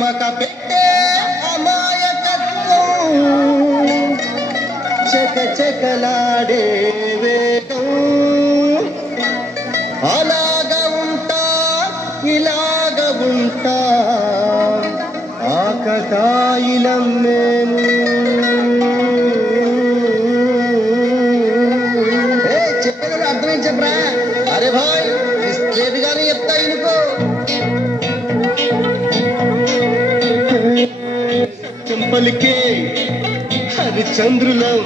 మక పెట్టే అమాయకత్వం చక చకలాడే వేగం అలాగా ఉంటా ఇలాగ ఉంటా ఆకతాయిలం మేము చెప్పగలరు అర్థమేం చెప్పరా అరే భాయ్ స్ట్రేట్ గానే చెప్తా ఇనుకో సత్యం పలికే హరిచంద్రులం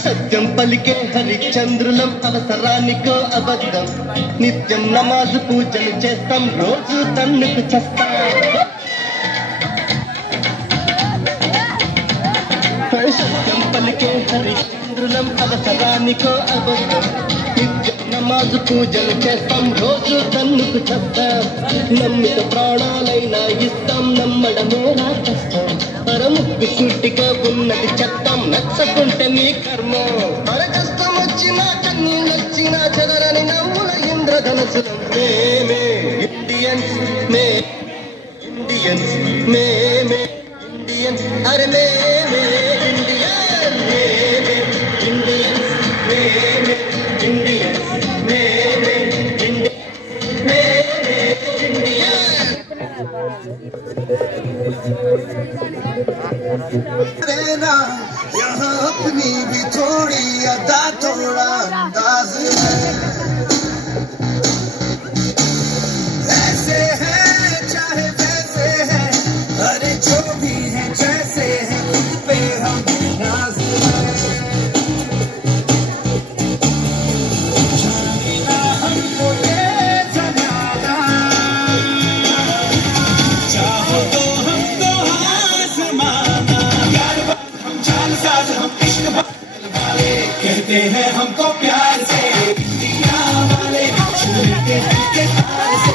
సత్యం పలికే హరిచంద్రులం అవసరానికో అబద్ధం నిత్యం నమాజు పూజలు చేస్తాం రోజు తన్నుకు చేస్తాం సత్యం పలికే హరిచంద్రులం అవసరానికో అబద్ధం నిత్యం నమాజు పూజలు చేస్తాం రోజు తన్నుకు చేస్తాం నమ్మిత ప్రాణాలైనా ఇస్తాం నమ్మడమేరా కష్టం పరముక్కు సూటిగా ఉన్నది చెత్తం నచ్చకుంటే నీ కర్మ మన కష్టం వచ్చినా కన్నీళ్ళు వచ్చినా చెదరని నవ్వుల ఇంద్రధనసులు మేమే ఇండియన్స్ ఇండియన్స్ మేమే ఇండియన్స్ అరే మేమే ఇండియన్ మేమే ఇండియన్స్ మేమే ఇండియన్స్ మేమే ఇండియన్స్ మేమే ఇండియన్ रहना यहाँ अपनी भी थोड़ी अदा थोड़ा अंदाज है ऐसे है चाहे वैसे है अरे जो भी है जैसे है खुद पे हम नाज है जाना हमको ये जनाना चाहो तो हमको आसमाना यार हम जान साज हम इश्क वाले कहते हैं हमको प्यार से इंडिया वाले छूते हैं के तार से